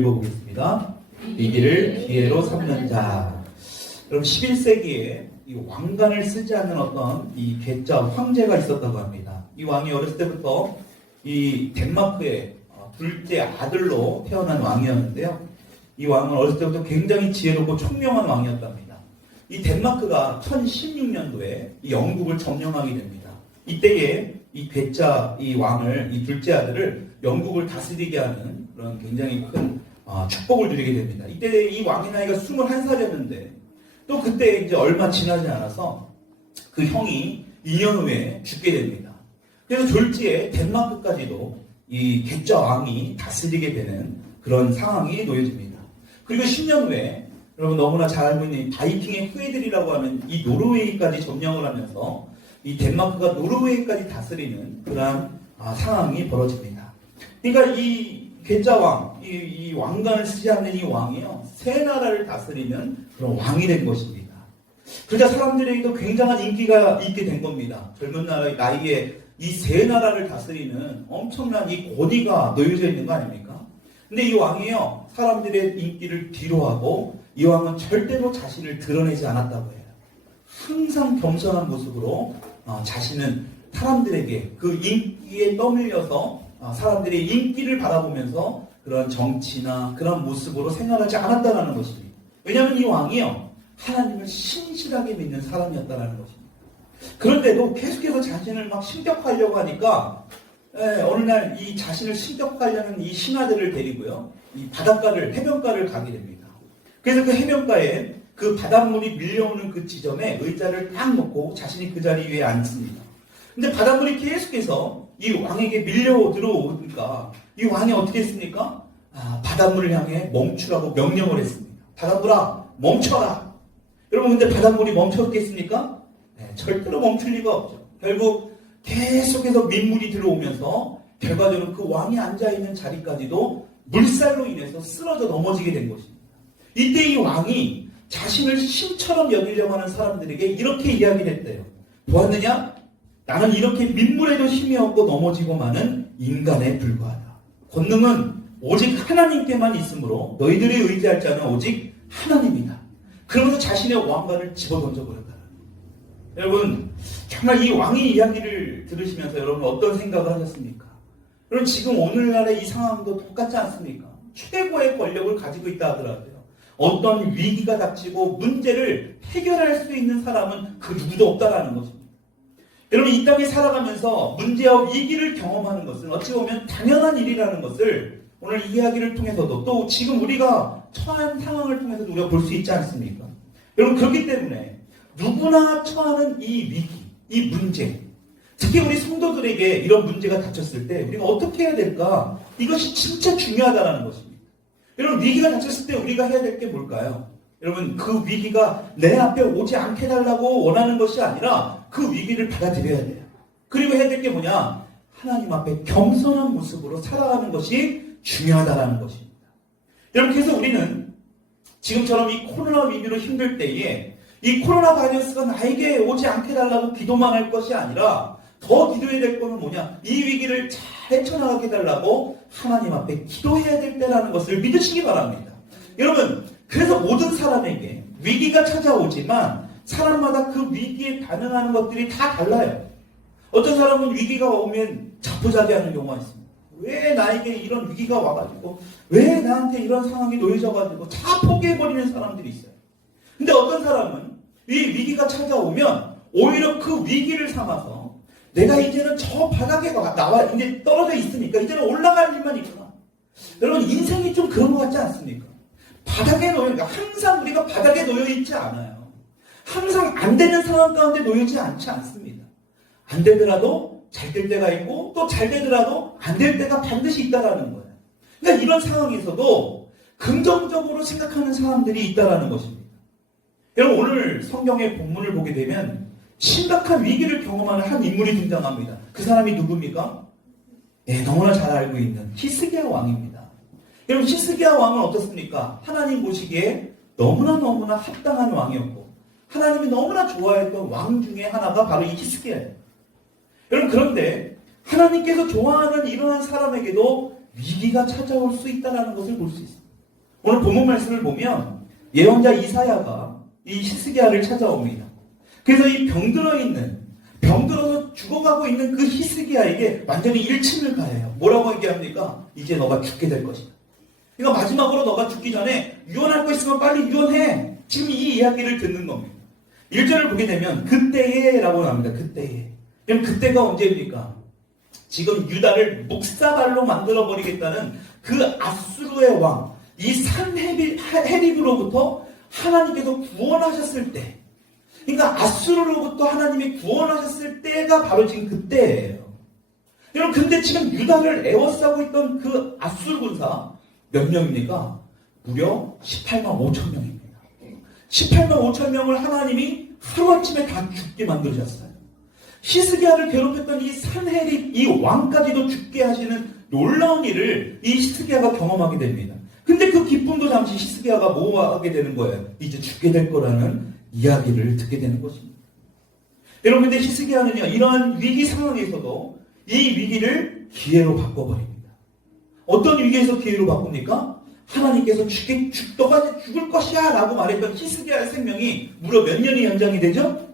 읽어보겠습니다. 위기를 기회로 삼는 자. 여러분 11세기에 이 왕관을 쓰지 않는 어떤 이 괴짜 황제가 있었다고 합니다. 이 왕이 어렸을 때부터 이 덴마크의 둘째 아들로 태어난 왕이었는데요. 이 왕은 어렸을 때부터 굉장히 지혜롭고 총명한 왕이었답니다. 이 덴마크가 1016년도에 이 영국을 점령하게 됩니다. 이때에 이 괴짜 이 왕을, 이 둘째 아들을 영국을 다스리게 하는 그런 굉장히 큰 축복을 누리게 됩니다. 이때 이 왕의 나이가 21살이었는데 또 그때 이제 얼마 지나지 않아서 그 형이 2년 후에 죽게 됩니다. 그래서 졸지에 덴마크까지도 이 괴짜 왕이 다스리게 되는 그런 상황이 놓여집니다. 그리고 10년 후에 여러분 너무나 잘 알고 있는 바이킹의 후예들이라고 하는 이 노르웨이까지 점령을 하면서 이 덴마크가 노르웨이까지 다스리는 그러한 상황이 벌어집니다. 그러니까 이 괴짜 왕, 이 왕관을 쓰지 않는 이 왕이요, 세 나라를 다스리는 그런 왕이 된 것입니다. 그러자 사람들에게도 굉장한 인기가 있게 된 겁니다. 젊은 나이에 이 세 나라를 다스리는 엄청난 이 권위가 놓여져 있는 거 아닙니까? 근데 이 왕이요, 사람들의 인기를 뒤로하고 이 왕은 절대로 자신을 드러내지 않았다고 해요. 항상 겸손한 모습으로 자신은 사람들에게 그 인기에 떠밀려서 사람들의 인기를 바라보면서 그런 정치나 그런 모습으로 생활하지 않았다는 것입니다. 왜냐하면 이 왕이요, 하나님을 신실하게 믿는 사람이었다는 것입니다. 그런데도 계속해서 자신을 막 신격화하려고 하니까 어느 날 이 자신을 신격화하려는 이 신하들을 데리고요, 이 바닷가를, 해변가를 가게 됩니다. 그래서 그 해변가에 그 바닷물이 밀려오는 그 지점에 의자를 딱 놓고 자신이 그 자리 위에 앉습니다. 근데 바닷물이 계속해서 이 왕에게 밀려 들어오니까 이 왕이 어떻게 했습니까? 바닷물을 향해 멈추라고 명령을 했습니다. 바닷물아, 멈춰라. 여러분, 근데 바닷물이 멈췄겠습니까? 네, 절대로 멈출 리가 없죠. 결국 계속해서 민물이 들어오면서 결과적으로 그 왕이 앉아있는 자리까지도 물살로 인해서 쓰러져 넘어지게 된 것입니다. 이때 이 왕이 자신을 신처럼 여기려고 하는 사람들에게 이렇게 이야기를 했대요. 보았느냐? 나는 이렇게 민물에도 힘이 없고 넘어지고 마는 인간에 불과하다. 권능은 오직 하나님께만 있으므로 너희들이 의지할 자는 오직 하나님이다. 그러면서 자신의 왕관을 집어던져버렸다. 여러분, 정말 이 왕의 이야기를 들으시면서 여러분 어떤 생각을 하셨습니까? 여러분, 지금 오늘날의 이 상황도 똑같지 않습니까? 최고의 권력을 가지고 있다 하더라도요, 어떤 위기가 닥치고 문제를 해결할 수 있는 사람은 그 누구도 없다라는 것입니다. 여러분, 이 땅에 살아가면서 문제와 위기를 경험하는 것은 어찌 보면 당연한 일이라는 것을 오늘 이 이야기를 통해서도 또 지금 우리가 처한 상황을 통해서도 우리가 볼 수 있지 않습니까? 여러분, 그렇기 때문에 누구나 처하는 이 위기, 이 문제, 특히 우리 성도들에게 이런 문제가 닥쳤을 때 우리가 어떻게 해야 될까? 이것이 진짜 중요하다는 것입니다. 여러분, 위기가 닥쳤을 때 우리가 해야 될 게 뭘까요? 여러분, 그 위기가 내 앞에 오지 않게 해달라고 원하는 것이 아니라 그 위기를 받아들여야 돼요. 그리고 해야 될 게 뭐냐? 하나님 앞에 겸손한 모습으로 살아가는 것이 중요하다는 것입니다. 여러분, 그래서 우리는 지금처럼 이 코로나 위기로 힘들 때에 이 코로나 바이러스가 나에게 오지 않게 해달라고 기도만 할 것이 아니라 더 기도해야 될 것은 뭐냐? 이 위기를 잘 헤쳐나가게 해달라고 하나님 앞에 기도해야 될 때라는 것을 믿으시기 바랍니다. 여러분, 그래서 모든 사람에게 위기가 찾아오지만 사람마다 그 위기에 반응하는 것들이 다 달라요. 어떤 사람은 위기가 오면 자포자기하는 경우가 있습니다. 왜 나에게 이런 위기가 와가지고, 왜 나한테 이런 상황이 놓여져가지고 다 포기해버리는 사람들이 있어요. 근데 어떤 사람은 이 위기가 찾아오면 오히려 그 위기를 삼아서 내가 이제는 저 바닥에 나와 이제 떨어져 있으니까 이제는 올라갈 일만 있구나. 여러분, 인생이 좀 그런 것 같지 않습니까? 바닥에 놓여있니까 항상 우리가 바닥에 놓여 있지 않아요. 항상 안 되는 상황 가운데 놓여있지 않지 않습니다. 안 되더라도 잘 될 때가 있고 또 잘 되더라도 안 될 때가 반드시 있다라는 거예요. 그러니까 이런 상황에서도 긍정적으로 생각하는 사람들이 있다라는 것입니다. 여러분, 오늘 성경의 본문을 보게 되면 심각한 위기를 경험하는 한 인물이 등장합니다. 그 사람이 누굽니까? 네, 너무나 잘 알고 있는 히스기야 왕입니다. 여러분, 히스기야 왕은 어떻습니까? 하나님 보시기에 너무나 합당한 왕이었고 하나님이 너무나 좋아했던 왕 중에 하나가 바로 이 히스기야예요. 여러분, 그런데 하나님께서 좋아하는 이러한 사람에게도 위기가 찾아올 수 있다는 것을 볼 수 있습니다. 오늘 본문 말씀을 보면 예언자 이사야가 이 히스기야를 찾아옵니다. 그래서 이 병들어서 죽어가고 있는 그 히스기야에게 완전히 일침을 가해요. 뭐라고 얘기합니까? 이제 너가 죽게 될 것이다. 그러니까 마지막으로 너가 죽기 전에 유언할 거 있으면 빨리 유언해. 지금 이 이야기를 듣는 겁니다. 1절을 보게 되면 그때에 라고 나옵니다. 그때에. 그럼 그때가 언제입니까? 지금 유다를 묵사발로 만들어버리겠다는 그 아수르의 왕, 이 산헤립으로부터 하나님께서 구원하셨을 때, 그러니까 아수르로부터 하나님이 구원하셨을 때가 바로 지금 그때예요. 여러분, 근데 지금 유다를 에워싸고 있던 그 아수르 군사 몇 명입니까? 무려 18만 5천 명입니다. 18만 5천 명을 하나님이 하루아침에 다 죽게 만드셨어요. 히스기야를 괴롭혔던 이 산헤립, 이 왕까지도 죽게 하시는 놀라운 일을 이 히스기야가 경험하게 됩니다. 근데 그 기쁨도 잠시 히스기야가 뭐하게 되는 거예요? 이제 죽게 될 거라는 이야기를 듣게 되는 것입니다. 여러분, 근데 히스기야는요, 이러한 위기 상황에서도 이 위기를 기회로 바꿔버립니다. 어떤 위기에서 기회로 바꿉니까? 하나님께서 너가 죽을 것이야 라고 말했던 히스기야의 생명이 무려 몇 년이 연장이 되죠?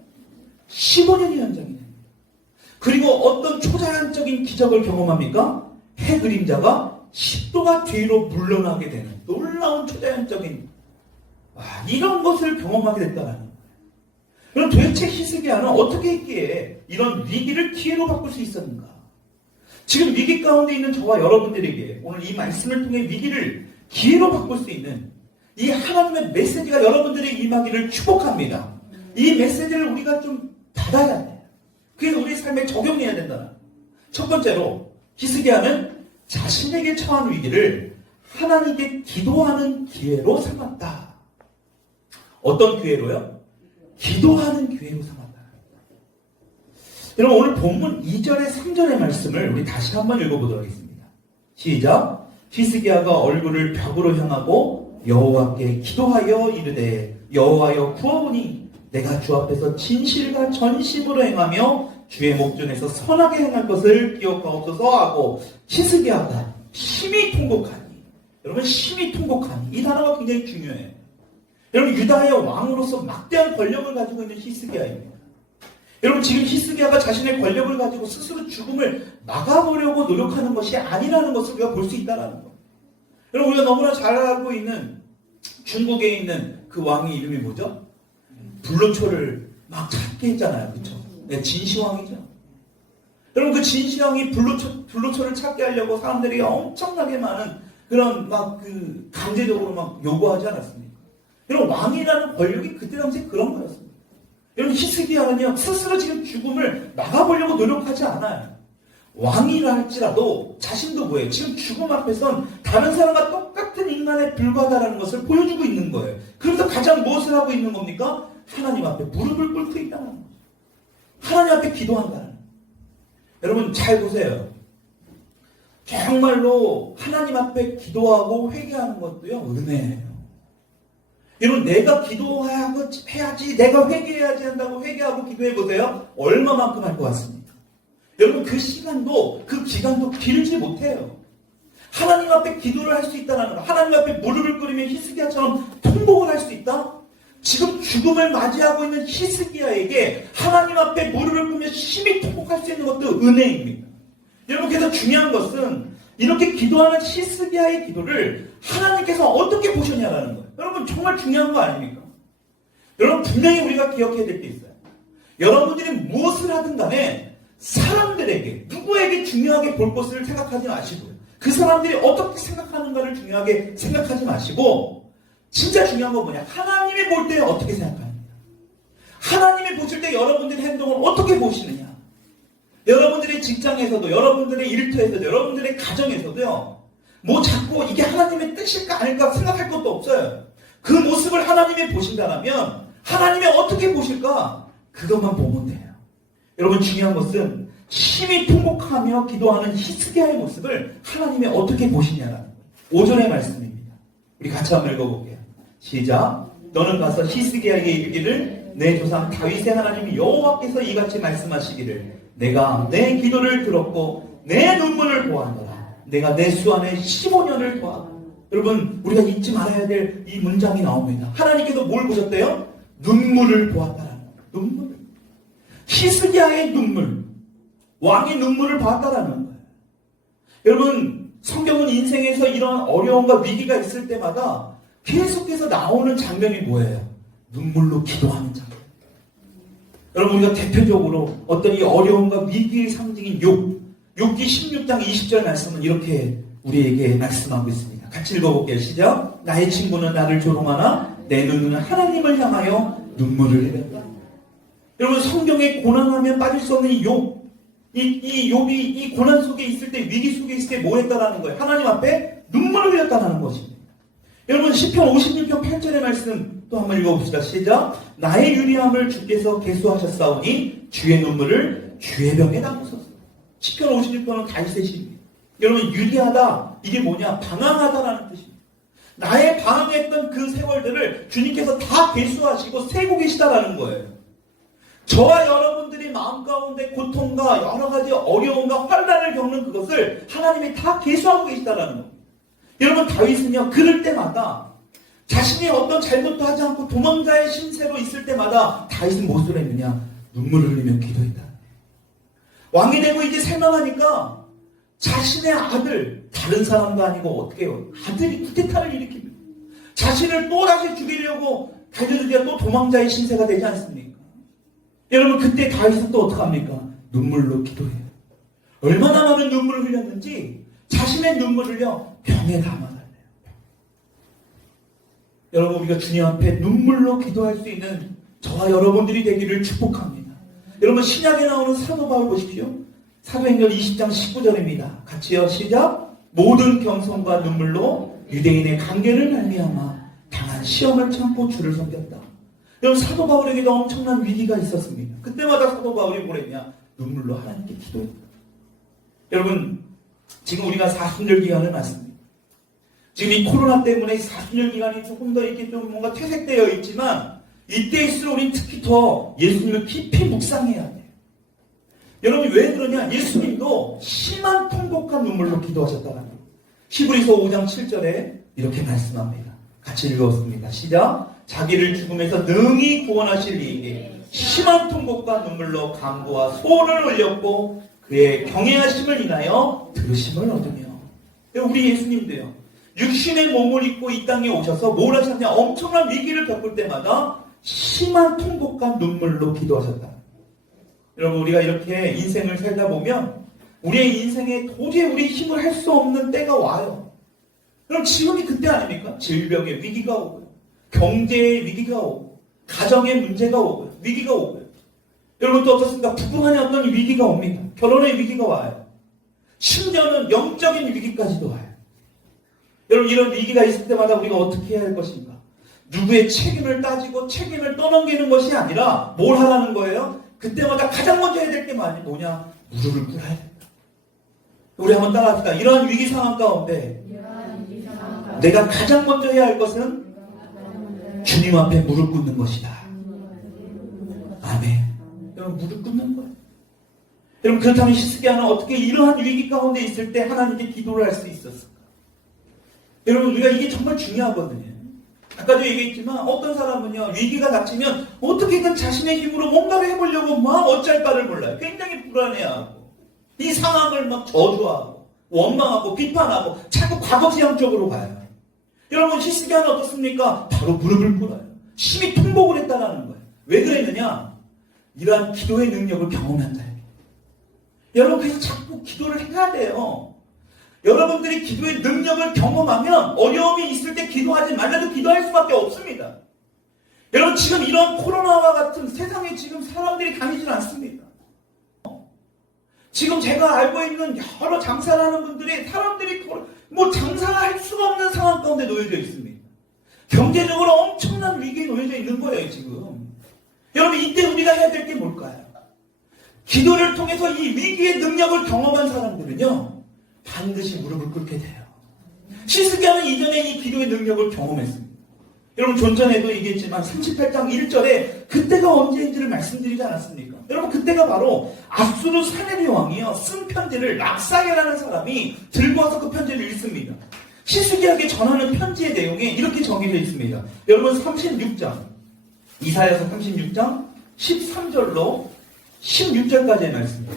15년이 연장이 됩니다. 그리고 어떤 초자연적인 기적을 경험합니까? 해 그림자가 10도가 뒤로 물러나게 되는 놀라운 초자연적인 이런 것을 경험하게 됐다는 거예요. 그럼 도대체 히스기야는 어떻게 했기에 이런 위기를 기회로 바꿀 수 있었는가? 지금 위기 가운데 있는 저와 여러분들에게 오늘 이 말씀을 통해 위기를 기회로 바꿀 수 있는 이 하나님의 메시지가 여러분들에게 임하기를 축복합니다. 이 메시지를 우리가 좀 받아야 돼요. 그래서 우리 삶에 적용해야 된다. 첫 번째로 히스기야는 자신에게 처한 위기를 하나님께 기도하는 기회로 삼았다. 어떤 기회로요? 기도하는 기회로 삼았다. 여러분, 오늘 본문 2절에 3절의 말씀을 우리 다시 한번 읽어보도록 하겠습니다. 시작. 히스기야가 얼굴을 벽으로 향하고 여호와께 기도하여 이르되 여호와여 구하오니 내가 주 앞에서 진실과 전심으로 행하며 주의 목전에서 선하게 행할 것을 기억하옵소서 하고 히스기야가 심히 통곡하니, 여러분, 심히 통곡하니 이 단어가 굉장히 중요해요. 여러분, 유다의 왕으로서 막대한 권력을 가지고 있는 히스기야입니다. 여러분, 지금 히스기야가 자신의 권력을 가지고 스스로 죽음을 막아보려고 노력하는 것이 아니라는 것을 우리가 볼 수 있다는 것. 여러분, 우리가 너무나 잘 알고 있는 중국에 있는 그 왕의 이름이 뭐죠? 불로초를 막 찾게 했잖아요. 그렇죠? 네, 진시황이죠. 여러분, 그 진시황이 불로초를 찾게 하려고 사람들이 엄청나게 많은 그런 강제적으로 막 요구하지 않았습니까? 여러분, 왕이라는 권력이 그때 당시에 그런 거였습니다. 여러분, 히스기야는요, 스스로 지금 죽음을 막아보려고 노력하지 않아요. 왕이라 할지라도 자신도 뭐예요? 지금 죽음 앞에선 다른 사람과 똑같은 인간에 불과하다는 것을 보여주고 있는 거예요. 그래서 가장 무엇을 하고 있는 겁니까? 하나님 앞에 무릎을 꿇고 있다는 거죠. 하나님 앞에 기도한다는 거예요. 여러분, 잘 보세요. 정말로 하나님 앞에 기도하고 회개하는 것도요, 은혜예요. 여러분, 내가 기도해야지, 내가 회개해야지 한다고 회개하고 기도해보세요. 얼마만큼 할 것 같습니까? 여러분, 그 시간도, 그 기간도 길지 못해요. 하나님 앞에 기도를 할 수 있다는 거, 하나님 앞에 무릎을 꿇으며 히스기야처럼 통곡을 할 수 있다? 지금 죽음을 맞이하고 있는 히스기야에게 하나님 앞에 무릎을 꿇으며 심히 통곡할 수 있는 것도 은혜입니다. 여러분, 그래서 중요한 것은 이렇게 기도하는 히스기야의 기도를 하나님께서 어떻게 보셨냐라는 거예요. 여러분, 정말 중요한 거 아닙니까? 여러분, 분명히 우리가 기억해야 될 게 있어요. 여러분들이 무엇을 하든 간에 사람들에게, 누구에게 중요하게 볼 것을 생각하지 마시고요. 그 사람들이 어떻게 생각하는가를 중요하게 생각하지 마시고, 진짜 중요한 건 뭐냐? 하나님이 볼 때 어떻게 생각하느냐? 하나님이 보실 때 여러분들의 행동을 어떻게 보시느냐? 여러분들의 직장에서도, 여러분들의 일터에서도, 여러분들의 가정에서도요, 뭐 자꾸 이게 하나님의 뜻일까 아닐까 생각할 것도 없어요. 그 모습을 하나님이 보신다면 하나님이 어떻게 보실까? 그것만 보면 돼요. 여러분, 중요한 것은 심히 통곡하며 기도하는 히스기야의 모습을 하나님이 어떻게 보시냐라는 거예요. 5절의 말씀입니다. 우리 같이 한번 읽어볼게요. 시작. 너는 가서 히스기야에게 이르기를 내 조상 다윗의 하나님 여호와께서 이같이 말씀하시기를 내가 내 기도를 들었고 내 눈물을 보았노라. 내가 내 수 안에 15년을 더하고. 여러분, 우리가 잊지 말아야 될 이 문장이 나옵니다. 하나님께서 뭘 보셨대요? 눈물을 보았다라는 거예요. 눈물. 히스기야의 눈물. 왕의 눈물을 보았다라는 거예요. 여러분, 성경은 인생에서 이런 어려움과 위기가 있을 때마다 계속해서 나오는 장면이 뭐예요? 눈물로 기도하는 장면. 여러분, 우리가 대표적으로 어떤 이 어려움과 위기의 상징인 욥기 16장 20절 말씀은 이렇게 우리에게 말씀하고 있습니다. 같이 읽어볼게요. 시작. 나의 친구는 나를 조롱하나 내 눈은 하나님을 향하여 눈물을 흘렸다. 여러분, 성경에 고난하면 빠질 수 없는 이 욥. 이 욥이 이 고난 속에 있을 때, 위기 속에 있을 때 뭐 했다라는 거예요? 하나님 앞에 눈물을 흘렸다라는 것입니다. 여러분, 시편 56편 8절의 말씀 또 한번 읽어봅시다. 시작. 나의 유리함을 주께서 계수하셨사오니 주의 눈물을 주의 병에 담으소서. 시편 56편은 다윗의 시입니다. 여러분, 유리하다, 이게 뭐냐? 방황하다라는 뜻입니다. 나의 방황했던 그 세월들을 주님께서 다 계수하시고 세고 계시다라는 거예요. 저와 여러분들이 마음 가운데 고통과 여러 가지 어려움과 환난을 겪는 그것을 하나님이 다 계수하고 계시다라는 겁니다. 여러분, 다윗은요, 그럴 때마다 자신이 어떤 잘못도 하지 않고 도망자의 신세로 있을 때마다 다윗은 무엇을 했느냐? 눈물을 흘리며 기도했다. 왕이 되고 이제 살만하니까 자신의 아들, 다른 사람도 아니고 어떻게 해요? 아들이 쿠데타를 일으킵니다. 자신을 또다시 죽이려고 달려들기가 또 도망자의 신세가 되지 않습니까? 여러분, 그때 다윗은 또 어떡합니까? 눈물로 기도해요. 얼마나 많은 눈물을 흘렸는지 자신의 눈물을요, 병에 담아달래요. 여러분, 우리가 주님 앞에 눈물로 기도할 수 있는 저와 여러분들이 되기를 축복합니다. 여러분, 신약에 나오는 사도 바울 보십시오. 사도행전 20장 19절입니다. 같이요. 시작. 모든 겸손과 눈물로 유대인의 관계를 말미암아 당한 시험을 참고 주를 섬겼다. 여러분, 사도 바울에게도 엄청난 위기가 있었습니다. 그때마다 사도 바울이 뭐랬냐? 눈물로 하나님께 기도했다. 여러분, 지금 우리가 사순절 기간을 맞습니다. 지금 이 코로나 때문에 사순절 기간이 조금 더 이렇게 좀 뭔가 퇴색되어 있지만 이때일수록 우리는 특히 더 예수님을 깊이 묵상해야 돼요. 여러분, 왜 그러냐? 예수님도 심한 통곡한 눈물로 기도하셨다는 거예요. 히브리서 5장 7절에 이렇게 말씀합니다. 같이 읽었습니다. 시작. 자기를 죽음에서 능히 구원하실 이에게 심한 통곡과 눈물로 간구와 소원을 올렸고 그의 경외하심을 인하여 들으심을 얻으며. 우리 예수님도요, 육신의 몸을 입고 이 땅에 오셔서 뭘 하셨냐? 엄청난 위기를 겪을 때마다 심한 통곡과 눈물로 기도하셨다. 여러분, 우리가 이렇게 인생을 살다 보면 우리의 인생에 도저히 우리 힘을 할 수 없는 때가 와요. 그럼 지금이 그때 아닙니까? 질병의 위기가 오고요, 경제의 위기가 오고, 가정의 문제가 오고요, 위기가 오고요. 여러분, 또 어떻습니까? 부부간에 어떤 위기가 옵니다. 결혼의 위기가 와요. 심지어는 영적인 위기까지도 와요. 여러분, 이런 위기가 있을 때마다 우리가 어떻게 해야 할 것인가? 누구의 책임을 따지고 책임을 떠넘기는 것이 아니라 뭘 하라는 거예요? 그때마다 가장 먼저 해야 될 게 뭐냐? 무릎을 꿇어야 된다. 우리 한번 따라합시다. 이러한 위기 상황 가운데 내가 가장 먼저 해야 할 것은 주님 앞에 무릎 꿇는 것이다. 아멘. 여러분, 무릎 꿇는 거예요. 여러분, 그렇다면 히스기야는 어떻게 이러한 위기 가운데 있을 때 하나님께 기도를 할 수 있었을까? 여러분, 우리가 이게 정말 중요하거든요. 아까도 얘기했지만 어떤 사람은요, 위기가 닥치면 어떻게든 자신의 힘으로 뭔가를 해보려고 막 어쩔 바를 몰라요. 굉장히 불안해하고 이 상황을 막 저주하고 원망하고 비판하고 자꾸 과거지향 쪽으로 가요. 여러분, 히스기야는 어떻습니까? 바로 무릎을 꿇어요. 심히 통곡을 했다는 거예요. 왜 그랬느냐? 이러한 기도의 능력을 경험한다. 여러분, 그래서 자꾸 기도를 해야 돼요. 여러분들이 기도의 능력을 경험하면 어려움이 있을 때 기도하지 말라도 기도할 수밖에 없습니다. 여러분, 지금 이런 코로나와 같은 세상에 지금 사람들이 다니질 않습니다. 지금 제가 알고 있는 여러 장사를 하는 분들이 사람들이 뭐 장사를 할 수가 없는 상황 가운데 놓여져 있습니다. 경제적으로 엄청난 위기에 놓여져 있는 거예요, 지금. 여러분, 이때 우리가 해야 될 게 뭘까요? 기도를 통해서 이 위기의 능력을 경험한 사람들은요, 반드시 무릎을 꿇게 돼요. 히스기야는 이전에 이 기도의 능력을 경험했습니다. 여러분, 존전에도 얘기했지만 38장 1절에 그때가 언제인지를 말씀드리지 않았습니까? 여러분, 그때가 바로 아수르 사네리 왕이요, 쓴 편지를 랍사게라는 사람이 들고 와서 그 편지를 읽습니다. 히스기야에게 전하는 편지의 내용에 이렇게 정해져 있습니다. 여러분 36장, 이사야서 36장 13절로 16절까지의 말씀입니다.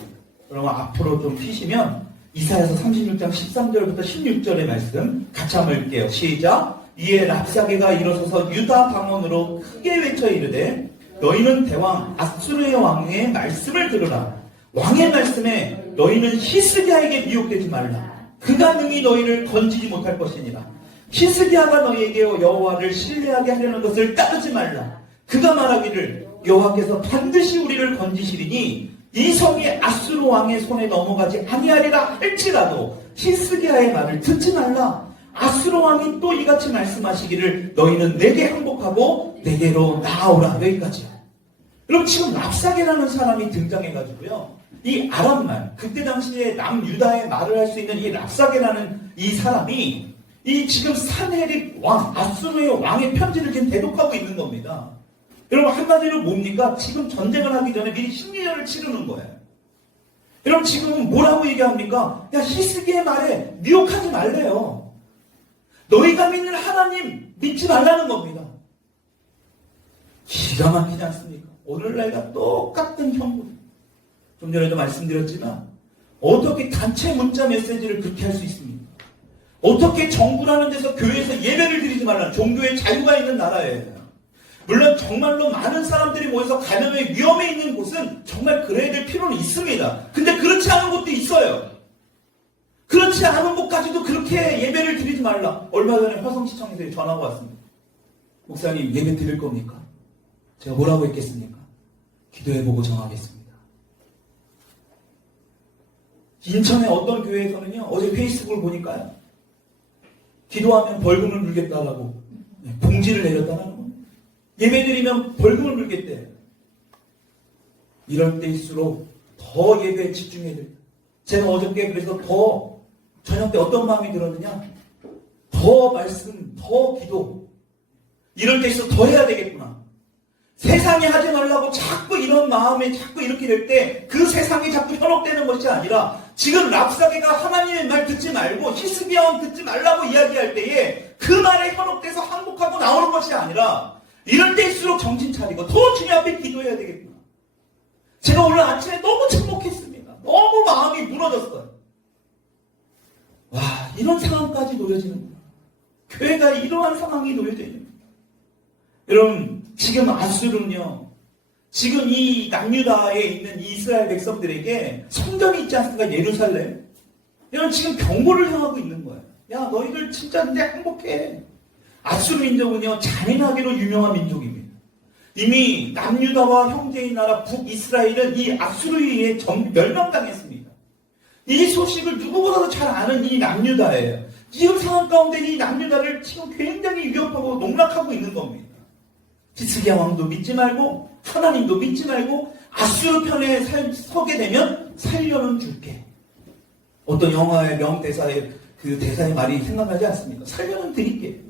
여러분 앞으로 좀 피시면 이사야서 36장 13절부터 16절의 말씀 같이 한번 읽게요. 시작. 이에 랍사게가 일어서서 유다 방언으로 크게 외쳐 이르되 너희는 대왕 아수르의 왕의 말씀을 들으라. 왕의 말씀에 너희는 히스기야에게 미혹되지 말라. 그가 능히 너희를 건지지 못할 것이니라. 히스기야가 너희에게 여호와를 신뢰하게 하려는 것을 따르지 말라. 그가 말하기를 여호와께서 반드시 우리를 건지시리니 이 성이 아수르 왕의 손에 넘어가지 아니하리라 할지라도 히스기야의 말을 듣지 말라. 아수르 왕이 또 이같이 말씀하시기를 너희는 내게 항복하고 내게로 나아오라. 여기까지요. 여러분 지금 랍사게라는 사람이 등장해가지고요. 이 아람말, 그때 당시에 남유다의 말을 할 수 있는 이 랍사게라는 이 사람이 이 지금 산헤립 왕, 아수르의 왕의 편지를 지금 대독하고 있는 겁니다. 여러분 한마디로 뭡니까? 지금 전쟁을 하기 전에 미리 심리전을 치르는 거예요. 여러분 지금 뭐라고 얘기합니까? 야 히스기야의 말에 미혹하지 말래요. 너희가 믿는 하나님 믿지 말라는 겁니다. 기가 막히지 않습니까? 오늘날과 똑같은 형국. 좀 전에도 말씀드렸지만 어떻게 단체 문자 메시지를 그렇게 할 수 있습니까? 어떻게 정부라는 데서 교회에서 예배를 드리지 말라는 종교의 자유가 있는 나라예요. 물론 정말로 많은 사람들이 모여서 감염의 위험에 있는 곳은 정말 그래야 될 필요는 있습니다. 근데 그렇지 않은 곳도 있어요. 그렇지 않은 곳까지도 그렇게 예배를 드리지 말라. 얼마 전에 화성시청에서 전화가 왔습니다. 목사님 예배 드릴 겁니까? 제가 뭐라고 했겠습니까? 기도해보고 정하겠습니다. 인천의 어떤 교회에서는요, 어제 페이스북을 보니까요, 기도하면 벌금을 물겠다라고 공지를 내렸다는 거예요. 예배드리면 벌금을 물겠대요. 이럴 때일수록 더 예배에 집중해야 돼요. 제가 어저께 그래서 더 저녁 때 어떤 마음이 들었느냐? 더 말씀, 더 기도. 이럴 때일수록 더 해야 되겠구나. 세상에 하지 말라고 자꾸 이런 마음에 자꾸 이렇게 될 때 그 세상이 자꾸 현혹되는 것이 아니라 지금 랍사게가 하나님의 말 듣지 말고 히스기야 왕 듣지 말라고 이야기할 때에 그 말에 현혹돼서 항복하고 나오는 것이 아니라 이럴 때일수록 정신 차리고 더 주님 앞에 기도해야 되겠구나. 제가 오늘 아침에 너무 침묵했습니다. 너무 마음이 무너졌어요. 와, 이런 상황까지 놓여지는구나. 교회가 이러한 상황이 놓여져 있는 거예요. 여러분, 지금 아수르는요, 지금 이 남유다에 있는 이스라엘 백성들에게 성전이 있지 않습니까? 예루살렘. 여러분, 지금 경고를 향하고 있는 거예요. 야, 너희들 진짜 이제 행복해. 아수르 민족은요, 잔인하기로 유명한 민족입니다. 이미 남유다와 형제인 나라 북이스라엘은 이 아수르에 의해 멸망당했습니다. 이 소식을 누구보다도 잘 아는 이 남유다예요. 지금 상황 가운데 이 남유다를 지금 굉장히 위협하고 농락하고 있는 겁니다. 히스기야 왕도 믿지 말고 하나님도 믿지 말고 아수르 편에 서게 되면 살려는 줄게. 어떤 영화의 명대사의 그 대사의 말이 생각나지 않습니까? 살려는 드릴게.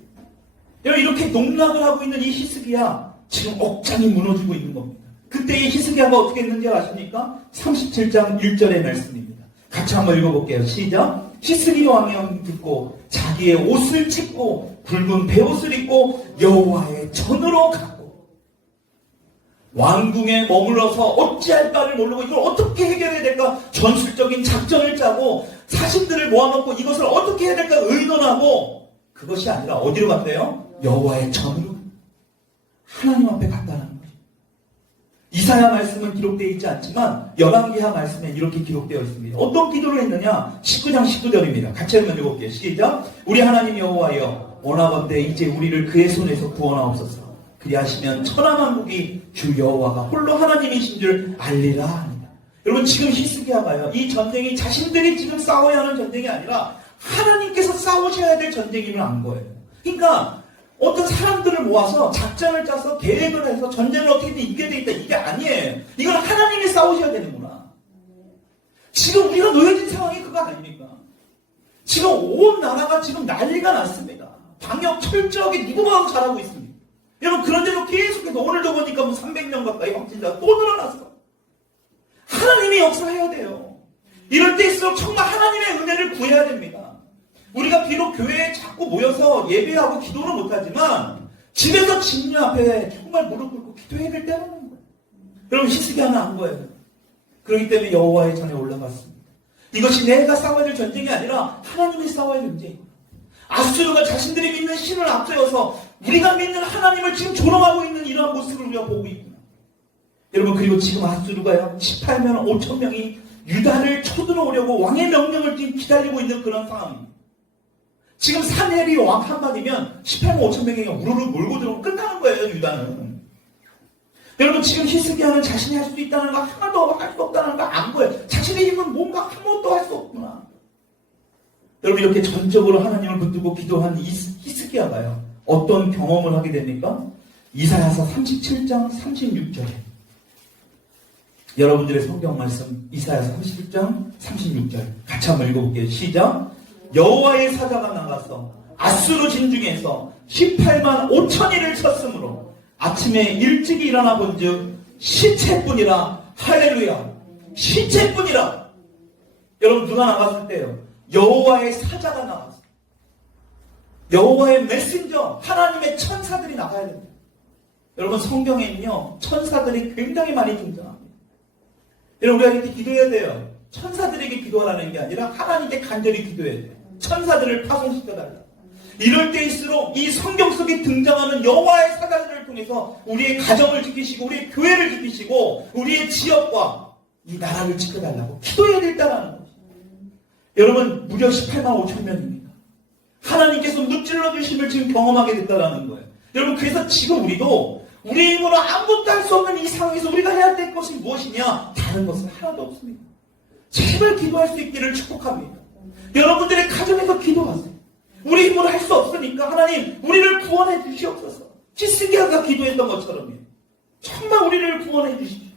여러분, 이렇게 농락을 하고 있는 이 히스기야 지금 억장이 무너지고 있는 겁니다. 그때 이 히스기야가 어떻게 했는지 아십니까? 37장 1절의 말씀입니다. 같이 한번 읽어볼게요. 시작. 히스기야 왕이 듣고 자기의 옷을 찢고 굵은 베옷을 입고 여호와의 전으로 가고 왕궁에 머물러서 어찌할 바를 모르고 이걸 어떻게 해결해야 될까 전술적인 작전을 짜고 사신들을 모아놓고 이것을 어떻게 해야 될까 의논하고 그것이 아니라 어디로 갔대요? 여호와의 전으로 하나님 앞에 갔다는 거예요. 이사야 말씀은 기록되어 있지 않지만 열왕기하 말씀에 이렇게 기록되어 있습니다. 어떤 기도를 했느냐? 19장 19절입니다. 같이 한번 읽어볼게요. 시작. 우리 하나님 여호와여 원하건대 이제 우리를 그의 손에서 구원하옵소서. 그리하시면 천하만국이 주 여호와가 홀로 하나님이신 줄 알리라 합니다. 여러분 지금 히스기야가요, 이 전쟁이 자신들이 지금 싸워야 하는 전쟁이 아니라 하나님께서 싸우셔야 될 전쟁임을 안 거예요. 그러니까 어떤 사람들을 모아서 작전을 짜서 계획을 해서 전쟁을 어떻게든 이기게 돼 있다, 이게 아니에요. 이건 하나님이 싸우셔야 되는구나. 지금 우리가 놓여진 상황이 그거 아닙니까? 지금 온 나라가 지금 난리가 났습니다. 방역 철저하게 누구보다도 잘하고 있습니다. 여러분 그런데도 계속해서 오늘도 보니까 뭐 300명 가까이 확진자가 또 늘어났어. 하나님이 역사해야 돼요. 이럴 때일수록 정말 하나님의 은혜를 구해야 됩니다. 우리가 비록 교회에 자꾸 모여서 예배하고 기도는 못하지만 집에서 진유 앞에 정말 무릎 꿇고 기도해야 될 때는 거예요. 여러분 히스기야는 안 거예요. 그렇기 때문에 여호와의 전에 올라갔습니다. 이것이 내가 싸워야 될 전쟁이 아니라 하나님이 싸워야 될 전쟁이에요. 아수르가 자신들이 믿는 신을 앞세워서 우리가 믿는 하나님을 지금 조롱하고 있는 이러한 모습을 우리가 보고 있구나. 여러분 그리고 지금 아수르가요 18만 5천 명이 유다를 쳐들어오려고 왕의 명령을 지금 기다리고 있는 그런 상황입니다. 지금 사무엘이 왕 한마디면 18만 5천 명이 우르르 몰고 들어오면 끝나는 거예요. 유다는. 여러분 지금 히스기야는 자신이 할 수 있다는 거 하나도 할 수 없다는 거 안 보여요. 자신의 힘은 뭔가 아무것도 할 수 없구나. 여러분 이렇게 전적으로 하나님을 붙들고 기도한 히스기야가요 어떤 경험을 하게 됩니까? 이사야서 37장 36절에 여러분들의 성경 말씀 이사야서 37장 36절 같이 한번 읽어볼게요. 시작. 여호와의 사자가 나가서 아수르 진중에서 18만 5천이를 쳤으므로 아침에 일찍이 일어나 본즉 시체뿐이라. 할렐루야. 시체뿐이라. 여러분 누가 나갔을 때요? 여호와의 사자가 나갔어요. 여호와의 메신저 하나님의 천사들이 나가야 됩니다. 여러분 성경에는요 천사들이 굉장히 많이 등장합니다. 여러분 우리가 이렇게 기도해야 돼요. 천사들에게 기도하라는 게 아니라 하나님께 간절히 기도해야 돼요. 천사들을 파송시켜달라. 이럴 때일수록 이 성경 속에 등장하는 여호와의 사자들을 통해서 우리의 가정을 지키시고 우리의 교회를 지키시고 우리의 지역과 이 나라를 지켜달라고 기도해야 된다는 거죠. 여러분 무려 18만 5천 명입니다. 하나님께서 무찔러 주심을 지금 경험하게 됐다는 거예요. 여러분 그래서 지금 우리도 우리 힘으로 아무것도 할 수 없는 이 상황에서 우리가 해야 될 것이 무엇이냐? 다른 것은 하나도 없습니다. 제발 기도할 수 있기를 축복합니다. 여러분들의 가정에서 기도하세요. 우리 힘으로 할 수 없으니까 하나님 우리를 구원해 주시옵소서. 히스기야가 기도했던 것처럼요. 정말 우리를 구원해 주십시오.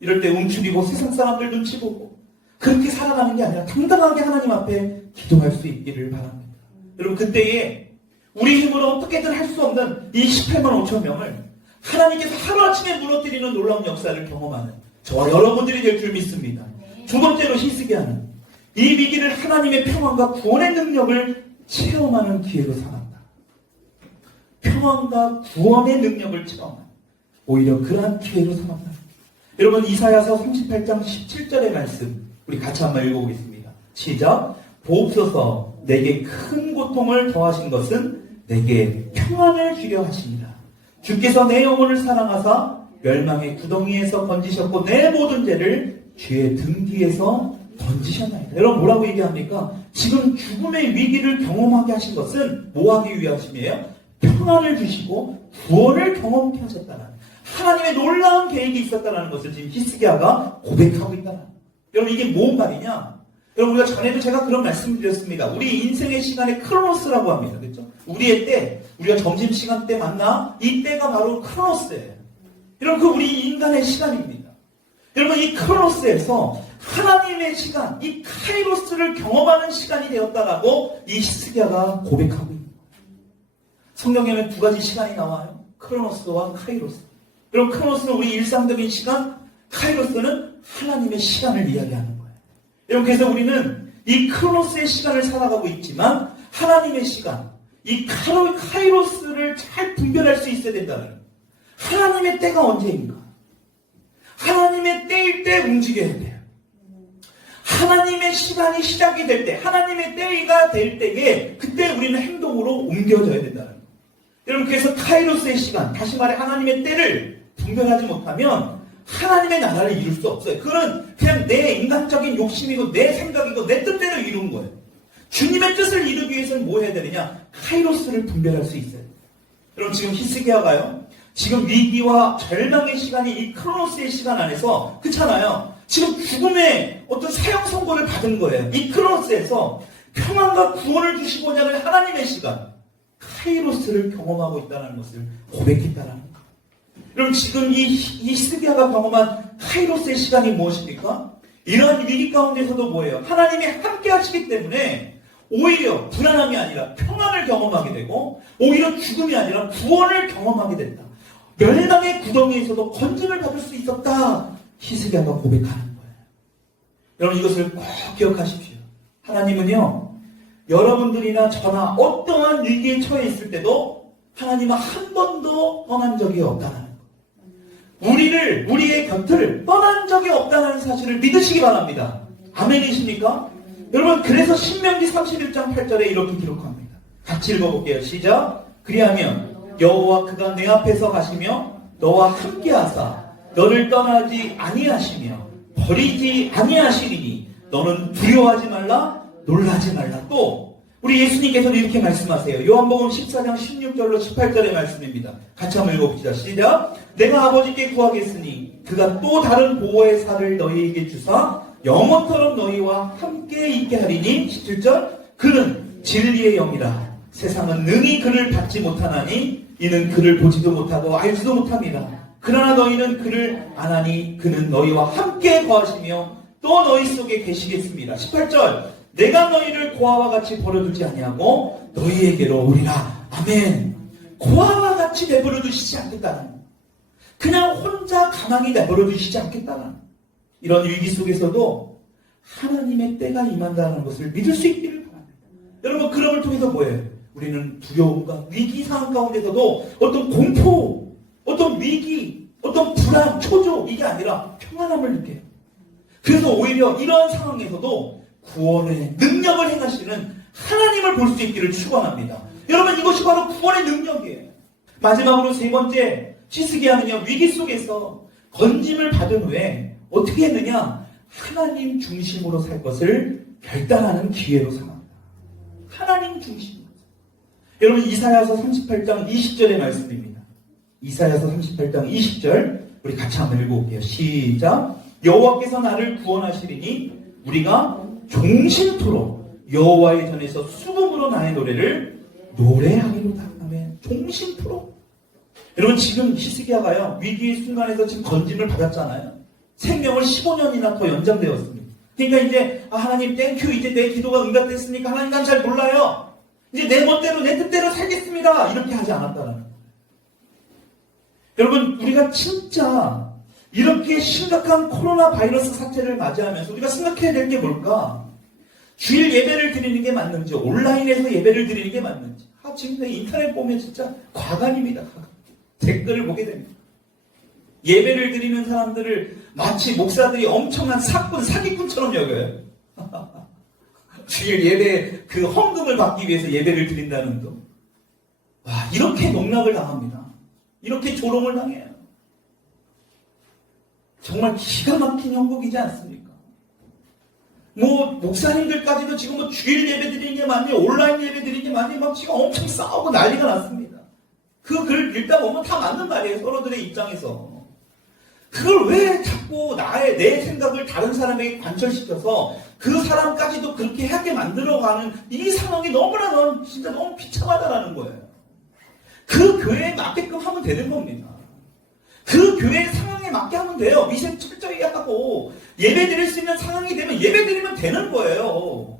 이럴 때 움츠리고 세상 사람들 눈치 보고 그렇게 살아가는 게 아니라 당당하게 하나님 앞에 기도할 수 있기를 바랍니다. 여러분 그때에 우리 힘으로 어떻게든 할 수 없는 이 18만 5천 명을 하나님께서 하루아침에 무너뜨리는 놀라운 역사를 경험하는 저와 여러분들이 될 줄 믿습니다. 두 번째로 히스기야는 이 위기를 하나님의 평안과 구원의 능력을 체험하는 기회로 삼았다. 평안과 구원의 능력을 체험한 오히려 그러한 기회로 삼았다. 여러분 이사야서 38장 17절의 말씀 우리 같이 한번 읽어보겠습니다. 시작. 보옵소서 내게 큰 고통을 더하신 것은 내게 평안을 주려 하시니라. 주께서 내 영혼을 사랑하사 멸망의 구덩이에서 건지셨고 내 모든 죄를 주의 등 뒤에서 던지셨나이다. 여러분 뭐라고 얘기합니까? 지금 죽음의 위기를 경험하게 하신 것은 뭐하기 위하심이에요? 평안을 주시고 구원을 경험케 하셨다는 하나님의 놀라운 계획이 있었다는 것을 지금 히스기야가 고백하고 있다는. 여러분 이게 뭔 말이냐? 여러분 우리가 전에도 제가 그런 말씀을 드렸습니다. 우리 인생의 시간에 크로노스라고 합니다. 그렇죠? 우리의 때, 우리가 점심시간 때 만나 이 때가 바로 크로노스예요. 여러분 그 우리 인간의 시간입니다. 여러분 이 크로노스에서 하나님의 시간, 이 카이로스를 경험하는 시간이 되었다라고 이 히스기야가 고백하고 있는 거예요. 성경에는 두 가지 시간이 나와요. 크로노스와 카이로스. 여러분 크로노스는 우리 일상적인 시간, 카이로스는 하나님의 시간을 이야기하는 거예요. 여러분 그래서 우리는 이 크로노스의 시간을 살아가고 있지만 하나님의 시간, 이 카이로스를 잘 분별할 수 있어야 된다는 거예요. 하나님의 때가 언제입니까? 하나님의 때일 때 움직여야 돼요. 하나님의 시간이 시작이 될 때, 하나님의 때가 될 때에 그때 우리는 행동으로 옮겨져야 된다는 거예요. 여러분 그래서 카이로스의 시간, 다시 말해 하나님의 때를 분별하지 못하면 하나님의 나라를 이룰 수 없어요. 그건 그냥 내 인간적인 욕심이고 내 생각이고 내 뜻대로 이룬 거예요. 주님의 뜻을 이루기 위해서는 뭐 해야 되느냐? 카이로스를 분별할 수 있어요. 여러분 지금 히스기야가요. 지금 위기와 절망의 시간이 이 크로노스의 시간 안에서 그렇잖아요. 지금 죽음의 어떤 사형 선고를 받은 거예요. 이 크로노스에서 평안과 구원을 주시고자 하는 하나님의 시간, 카이로스를 경험하고 있다는 것을 고백했다는 거예요. 여러분 지금 이 히스기야가 경험한 카이로스의 시간이 무엇입니까? 이러한 위기 가운데서도 뭐예요? 하나님이 함께 하시기 때문에 오히려 불안함이 아니라 평안을 경험하게 되고 오히려 죽음이 아니라 구원을 경험하게 된다. 멸망의 구덩이에서도 건짐을 받을 수 있었다. 히스기야가 고백하는 거예요. 여러분 이것을 꼭 기억하십시오. 하나님은요 여러분들이나 저나 어떠한 위기에 처해 있을 때도 하나님은 한 번도 떠난 적이 없다는 것. 우리의 곁을 떠난 적이 없다는 사실을 믿으시기 바랍니다. 아멘이십니까? 여러분, 그래서 신명기 31장 8절에 이렇게 기록합니다. 같이 읽어볼게요. 시작. 그리하면 여호와 그가 내 앞에서 가시며 너와 함께하사 너를 떠나지 아니하시며 버리지 아니하시리니 너는 두려워하지 말라, 놀라지 말라. 또 우리 예수님께서도 이렇게 말씀하세요. 요한복음 14장 16절로 18절의 말씀입니다. 같이 한번 읽어봅시다. 시작. 내가 아버지께 구하겠으니 그가 또 다른 보호의 살을 너희에게 주사 영원토록 너희와 함께 있게 하리니. 17절. 그는 진리의 영이라 세상은 능히 그를 받지 못하나니 이는 그를 보지도 못하고 알지도 못합니다. 그러나 너희는 그를 아나니 그는 너희와 함께 거하시며 또 너희 속에 계시겠습니다. 18절. 내가 너희를 고아와 같이 버려두지 아니하고 너희에게로 오리라. 아멘. 고아와 같이 내버려 두시지 않겠다는, 그냥 혼자 가만히 내버려 두시지 않겠다는, 이런 위기 속에서도 하나님의 때가 임한다는 것을 믿을 수 있기를 바랍니다. 여러분, 그럼을 통해서 뭐예요? 우리는 두려움과 위기 상황 가운데서도 어떤 공포, 어떤 위기, 어떤 불안, 초조, 이게 아니라 평안함을 느껴요. 그래서 오히려 이러한 상황에서도 구원의 능력을 행하시는 하나님을 볼 수 있기를 축원합니다. 여러분, 이것이 바로 구원의 능력이에요. 마지막으로 세 번째, 히스기야는요, 위기 속에서 건짐을 받은 후에 어떻게 했느냐? 하나님 중심으로 살 것을 결단하는 기회로 삼았다. 하나님 중심으로. 여러분, 이사야서 38장 20절의 말씀입니다. 이사야서 38장 20절 우리 같이 한번 읽어볼게요. 시작. 여호와께서 나를 구원하시리니 우리가 종신토록 여호와의 전에서 수금으로 나의 노래를 노래하리로다. 아멘. 종신토록. 여러분, 지금 히스기야가요, 위기의 순간에서 지금 건짐을 받았잖아요. 생명을 15년이나 더 연장되었습니다. 그러니까 이제 하나님 땡큐, 이제 내 기도가 응답됐으니까 하나님 난 잘 몰라요. 이제 내 멋대로 내 뜻대로 살겠습니다. 이렇게 하지 않았다는 거예요. 여러분, 우리가 진짜 이렇게 심각한 코로나 바이러스 사태를 맞이하면서 우리가 생각해야 될 게 뭘까? 주일 예배를 드리는 게 맞는지, 온라인에서 예배를 드리는 게 맞는지. 지금 인터넷 보면 진짜 과간입니다. 댓글을 보게 됩니다. 예배를 드리는 사람들을 마치 목사들이 엄청난 사기꾼처럼 여겨요. 주일 예배 그 헌금을 받기 위해서 예배를 드린다는 거. 와, 이렇게 농락을 당합니다. 이렇게 조롱을 당해요. 정말 기가 막힌 형국이지 않습니까? 목사님들까지도 지금 주일 예배 드리는 게 맞니, 온라인 예배 드리는 게 맞니, 막 지금 엄청 싸우고 난리가 났습니다. 그 글 읽다 보면 다 맞는 말이에요, 서로들의 입장에서. 그걸 왜 자꾸 내 생각을 다른 사람에게 관철시켜서 그 사람까지도 그렇게 하게 만들어가는 이 상황이 너무나 진짜 너무 비참하다라는 거예요. 그 교회에 맞게끔 하면 되는 겁니다. 그 교회의 상황에 맞게 하면 돼요. 위생 철저히 하고 예배 드릴 수 있는 상황이 되면 예배 드리면 되는 거예요.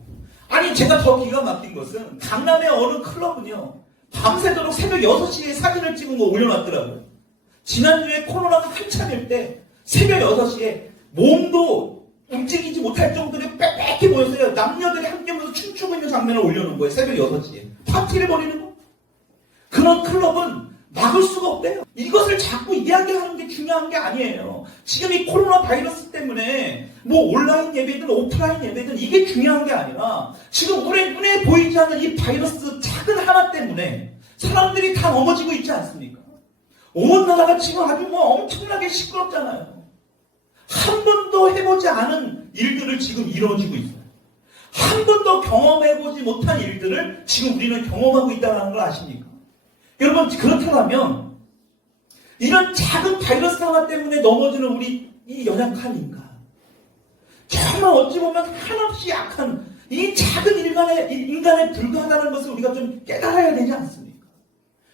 아니, 제가 더 기가 막힌 것은 강남의 어느 클럽은요, 밤새도록 새벽 6시에 사진을 찍은 거 올려놨더라고요. 지난주에 코로나가 한참일 때 새벽 6시에 몸도 움직이지 못할 정도로 빽빽히 모였어요. 남녀들이 함께 모여서 춤추고 있는 장면을 올려놓은 거예요. 새벽 6시에. 파티를 벌이는 거. 그런 클럽은 막을 수가 없대요. 이것을 자꾸 이야기하는 게 중요한 게 아니에요. 지금 이 코로나 바이러스 때문에 온라인 예배든 오프라인 예배든 이게 중요한 게 아니라 지금 우리 눈에 보이지 않는 이 바이러스 작은 하나 때문에 사람들이 다 넘어지고 있지 않습니까? 온 나라가 지금 아주 엄청나게 시끄럽잖아요. 한 번도 해보지 않은 일들을 지금 이루어지고 있어요. 한 번도 경험해보지 못한 일들을 지금 우리는 경험하고 있다는 걸 아십니까? 여러분, 그렇다면 이런 작은 바이러스 하나 때문에 넘어지는 우리 이 연약한 인간, 정말 어찌 보면 한없이 약한 이 작은 인간에 불과하다는 것을 우리가 좀 깨달아야 되지 않습니까?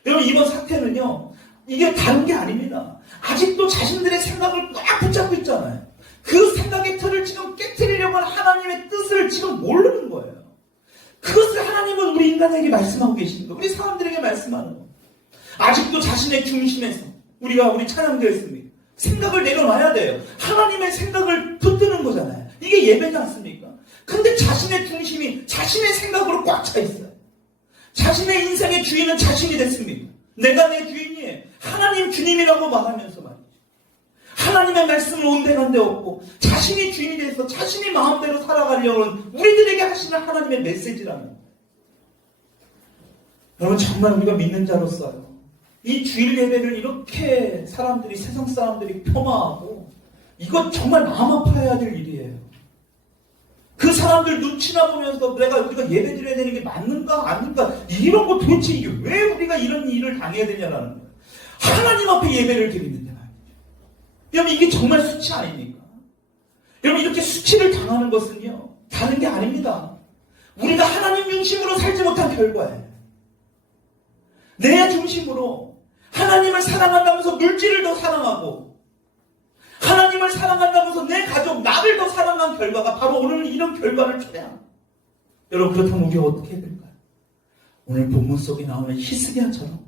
여러분, 이번 사태는요, 이게 다른 게 아닙니다. 아직도 자신들의 생각을 꽉 붙잡고 있잖아요. 그 생각의 틀을 지금 깨트리려고 하는 하나님의 뜻을 지금 모르는 거예요. 그것을 하나님은 우리 인간에게 말씀하고 계시는 거예요. 우리 사람들에게 말씀하는 거예요. 아직도 자신의 중심에서 우리 찬양되었습니다. 생각을 내려놔야 돼요. 하나님의 생각을 붙드는 거잖아요. 이게 예배지 않습니까? 근데 자신의 중심이 자신의 생각으로 꽉 차 있어요. 자신의 인생의 주인은 자신이 됐습니다. 내가 내 주인이에요. 하나님 주님이라고 말하면서 말이죠. 하나님의 말씀을 온데간데 없고 자신이 주인이 돼서 자신이 마음대로 살아가려는 우리들에게 하시는 하나님의 메시지라는 거예요. 여러분 정말 우리가 믿는 자로서요. 이 주일 예배를 이렇게 사람들이 세상 사람들이 폄하하고 이거 정말 마음 아파해야 될 일이에요. 그 사람들 눈치나 보면서 우리가 예배 드려야 되는 게 맞는가 아닌가 이런 거 도대체 이게 왜 우리가 이런 일을 당해야 되냐라는 거예요. 하나님 앞에 예배를 드리는데 말이죠. 여러분 이게 정말 수치 아닙니까? 여러분 이렇게 수치를 당하는 것은요 다른 게 아닙니다. 우리가 하나님 중심으로 살지 못한 결과예요. 내 중심으로 하나님을 사랑한다면서 물질을 더 사랑하고 하나님을 사랑한다면서 내 가족, 나를 더 사랑한 결과가 바로 오늘 이런 결과를 초래합니다. 여러분 그렇다면 우리가 어떻게 해야 될까요? 오늘 본문 속에 나오는 히스기야처럼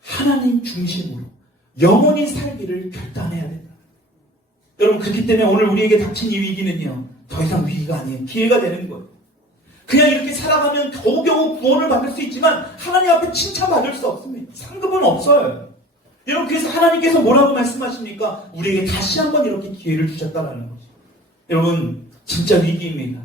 하나님 중심으로 영원히 살기를 결단해야 된다. 여러분 그렇기 때문에 오늘 우리에게 닥친 이 위기는요 더 이상 위기가 아니에요. 기회가 되는 거예요. 그냥 이렇게 살아가면 겨우겨우 구원을 받을 수 있지만 하나님 앞에 칭찬받을 수 없습니다. 상급은 없어요. 여러분 그래서 하나님께서 뭐라고 말씀하십니까? 우리에게 다시 한번 이렇게 기회를 주셨다라는 거죠. 여러분 진짜 위기입니다.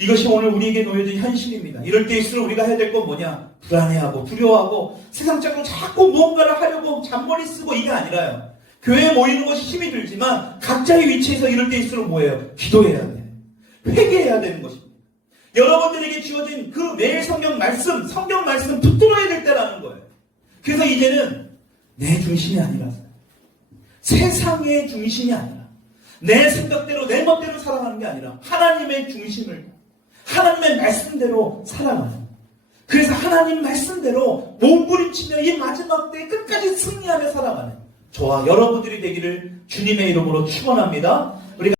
이것이 오늘 우리에게 놓여진 현실입니다. 이럴 때일수록 우리가 해야 될 건 뭐냐? 불안해하고 두려워하고 세상적으로 자꾸 무언가를 하려고 잔머리 쓰고 이게 아니라요. 교회에 모이는 것이 힘이 들지만 각자의 위치에서 이럴 때일수록 뭐예요? 기도해야 돼요. 회개해야 되는 것입니다. 여러분들에게 주어진 그 매일 성경 말씀 붙들어야 될 때라는 거예요. 그래서 이제는 내 중심이 아니라서요. 세상의 중심이 아니라 내 생각대로 내 멋대로 살아가는 게 아니라 하나님의 중심을 하나님의 말씀대로 살아가는 그래서 하나님 말씀대로 몸부림치며 이 마지막 때 끝까지 승리하며 살아가는 저와 여러분들이 되기를 주님의 이름으로 축원합니다. 우리가